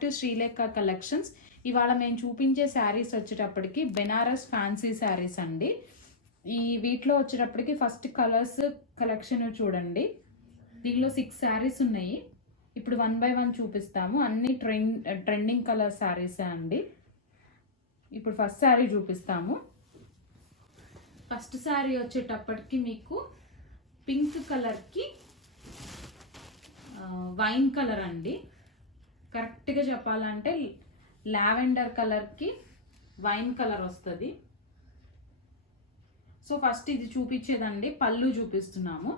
Back to Srilekha collections. ఇవాళ మేము చూపించే శారీస్ వచ్చేటప్పటికి బెనారస్ ఫ్యాన్సీ శారీస్ అండి. ఈ వీటిలో వచ్చేటప్పటికి ఫస్ట్ కలర్స్ కలెక్షన్ చూడండి. దీనిలో 6 శారీస్ ఉన్నాయి. ఇప్పుడు 1 by 1 చూపిస్తాము. అన్ని ట్రెండింగ్ కలర్ శారీసే అండి. ఇప్పుడు ఫస్ట్ శారీ చూపిస్తాము. ఫస్ట్ శారీ వచ్చేటప్పటికి మీకు పింక్ కలర్కి వైన్ కలర్ అండి. కరెక్ట్గా చెప్పాలంటే లావెండర్ కలర్కి వైన్ కలర్ వస్తుంది. సో ఫస్ట్ ఇది చూపించేదండి. పళ్ళు చూపిస్తున్నాము.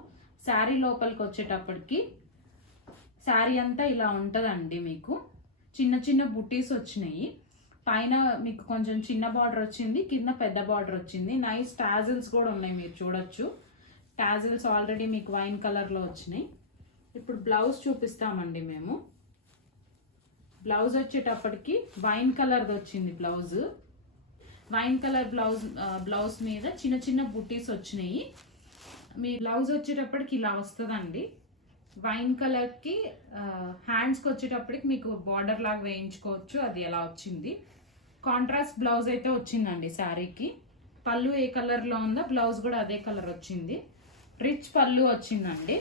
శారీ లోపలికి వచ్చేటప్పటికి శారీ అంతా ఇలా ఉంటుందండి. మీకు చిన్న చిన్న బుటీస్ వచ్చినాయి. పైన మీకు కొంచెం చిన్న బార్డర్ వచ్చింది, కింద పెద్ద బార్డర్ వచ్చింది. నైస్ టాజిల్స్ కూడా ఉన్నాయి, మీరు చూడొచ్చు. టాజిల్స్ ఆల్రెడీ మీకు వైన్ కలర్లో వచ్చినాయి. ఇప్పుడు బ్లౌజ్ చూపిస్తామండి మేము. బ్లౌజ్ వచ్చేటప్పటికి వైన్ కలర్ది వచ్చింది. వైన్ కలర్ బ్లౌజ్ మీద చిన్న చిన్న బుటీస్ వచ్చినాయి. మీ బ్లౌజ్ వచ్చేటప్పటికి ఇలా వస్తుందండి. వైన్ కలర్కి హ్యాండ్స్కి వచ్చేటప్పటికి మీకు బార్డర్ లాగా వేయించుకోవచ్చు. అది ఎలా వచ్చింది. కాంట్రాస్ట్ బ్లౌజ్ అయితే వచ్చిందండి శారీకి. పళ్ళు ఏ కలర్లో ఉందో బ్లౌజ్ కూడా అదే కలర్ వచ్చింది. రిచ్ పళ్ళు వచ్చిందండి.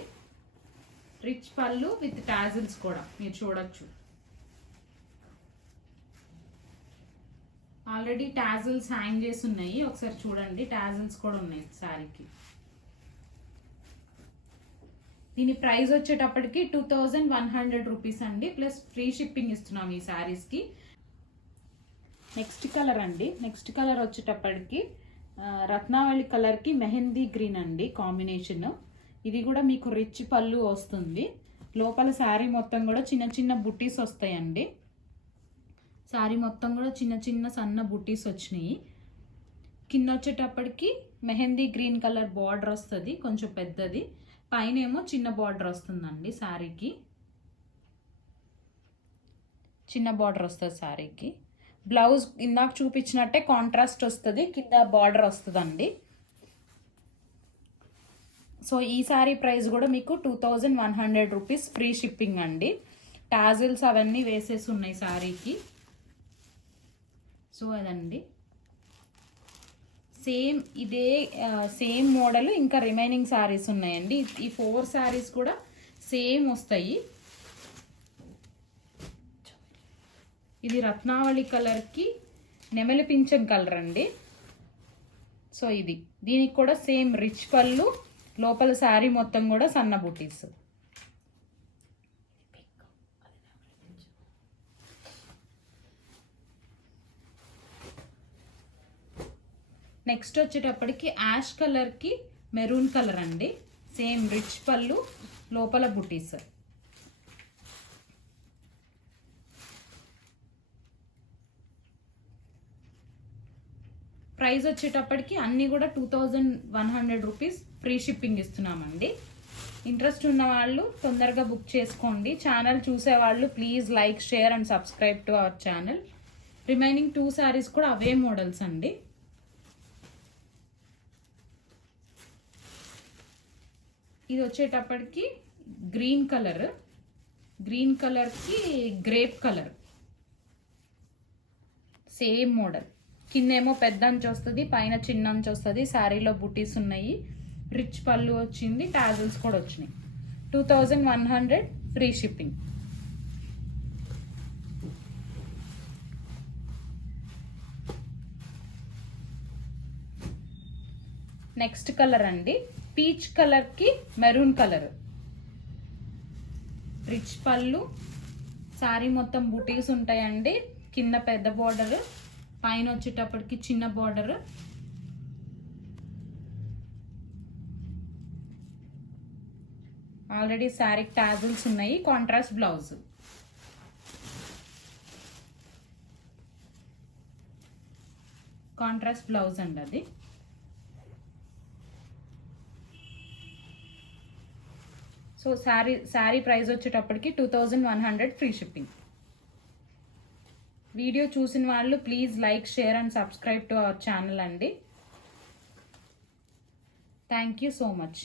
రిచ్ పళ్ళు విత్ టాజిల్స్ కూడా మీరు చూడొచ్చు. ఆల్రెడీ టాజిల్స్ హ్యాంగ్ చేసి ఉన్నాయి, ఒకసారి చూడండి. టాజిల్స్ కూడా ఉన్నాయి శారీకి. దీని ప్రైస్ వచ్చేటప్పటికి 2100 రూపీస్ అండి, ప్లస్ ఫ్రీ షిప్పింగ్ ఇస్తున్నాం ఈ శారీస్కి. నెక్స్ట్ కలర్ అండి. నెక్స్ట్ కలర్ వచ్చేటప్పటికి రత్నావళి కలర్కి మెహందీ గ్రీన్ అండి కాంబినేషన్. ఇది కూడా మీకు రిచ్ పళ్ళు వస్తుంది. లోపల శారీ మొత్తం కూడా చిన్న చిన్న బుట్టీస్ వస్తాయండి. శారీ మొత్తం కూడా చిన్న చిన్న సన్న బుట్టీస్ వచ్చినాయి. కింద వచ్చేటప్పటికి మెహందీ గ్రీన్ కలర్ బార్డర్ వస్తుంది, కొంచెం పెద్దది. పైన ఏమో చిన్న బార్డర్ వస్తుందండి. శారీకి చిన్న బార్డర్ వస్తుంది శారీకి. బ్లౌజ్ ఇందాక చూపించినట్టే కాంట్రాస్ట్ వస్తుంది, కింద బార్డర్ వస్తుందండి. సో ఈ శారీ ప్రైస్ కూడా మీకు 2100 రూపీస్ ఫ్రీ షిప్పింగ్ అండి. టాజిల్స్ అవన్నీ వేసేసి ఉన్నాయి శారీకి. సో అదండి. ఇదే సేమ్ మోడల్ ఇంకా రిమైనింగ్ శారీస్ ఉన్నాయండి. ఈ 4 శారీస్ కూడా సేమ్ వస్తాయి. ఇది రత్నావళి కలర్కి నెమలి పింఛం కలర్ అండి. సో దీనికి కూడా సేమ్ రిచ్ పళ్ళు, లోపల శారీ మొత్తం కూడా సన్న బుటీస్. నెక్స్ట్ వచ్చేటప్పటికి యాష్ కలర్కి మెరూన్ కలర్ అండి. సేమ్ రిచ్ పళ్ళు, లోపల బుటీస్. ప్రైస్ వచ్చేటప్పటికి అన్నీ కూడా 2100 రూపీస్ ఫ్రీ షిప్పింగ్ ఇస్తున్నామండి. ఇంట్రెస్ట్ ఉన్న వాళ్ళు తొందరగా బుక్ చేసుకోండి. ఛానల్ చూసేవాళ్ళు please like, share and subscribe to our channel. Remaining 2 saris కూడా అవే మోడల్స్ అండి. ఇది వచ్చేటప్పటికి గ్రీన్ కలర్కి గ్రేప్ కలర్ సేమ్ మోడల్. కిందేమో పెద్ద అంచు వస్తుంది, పైన చిన్న అంచు వస్తుంది. శారీలో బుటీస్ ఉన్నాయి, రిచ్ పళ్ళు వచ్చింది, టాజిల్స్ కూడా వచ్చినాయి. 2100 ఫ్రీ షిప్పింగ్. నెక్స్ట్ కలర్ అండి. పీచ్ కలర్కి మెరూన్ కలర్. రిచ్ పళ్ళు, శారీ మొత్తం బుటీస్ ఉంటాయండి. కింద పెద్ద బార్డర్, పైన వచ్చేటప్పటికి చిన్న బార్డర్. ఆల్రెడీ శారీకి టాజిల్స్ ఉన్నాయి. కాంట్రాస్ట్ బ్లౌజ్ అండి అది. సో శారీ ప్రైస్ వచ్చేటప్పటికి 2100 ఫ్రీ షిప్పింగ్. వీడియో చూసిన వాళ్ళు please like, share and subscribe to our channel అండి. Thank you so much.